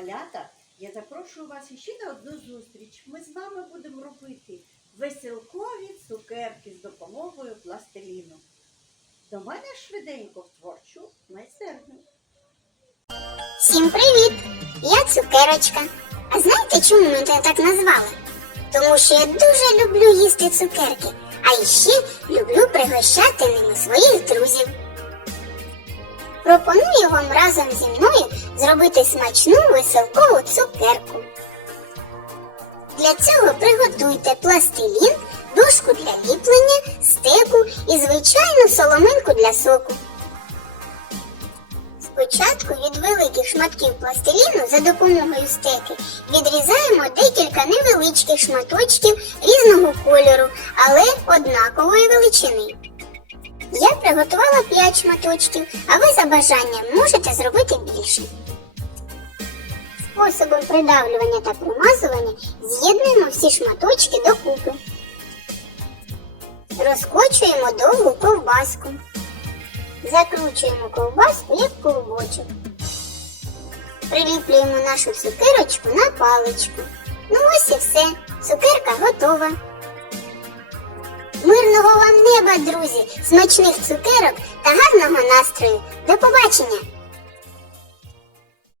Малята, я запрошую вас ще на одну зустріч. Ми з вами будемо робити веселкові цукерки з допомогою пластиліну. До мене швиденько в творчу майстерню. Всім привіт! Я цукерочка. А знаєте, чому мене так назвали? Тому що я дуже люблю їсти цукерки, а ще люблю пригощати ними своїх друзів. Пропоную вам разом зі мною зробити смачну веселкову цукерку. Для цього приготуйте пластилін, дошку для ліплення, стеку і звичайну соломинку для соку. Спочатку від великих шматків пластиліну за допомогою стеки відрізаємо декілька невеличких шматочків різного кольору, але однакової величини. Я приготувала 5 шматочків, а ви за бажанням можете зробити більше. Способом придавлювання та примазування з'єднуємо всі шматочки докупи. Розкочуємо довгу ковбаску. Закручуємо ковбаску як клубочок. Приліплюємо нашу цукерочку на паличку. Ну ось і все. Цукерка готова. Мирного вам неба, друзі, смачних цукерок та гарного настрою. До побачення!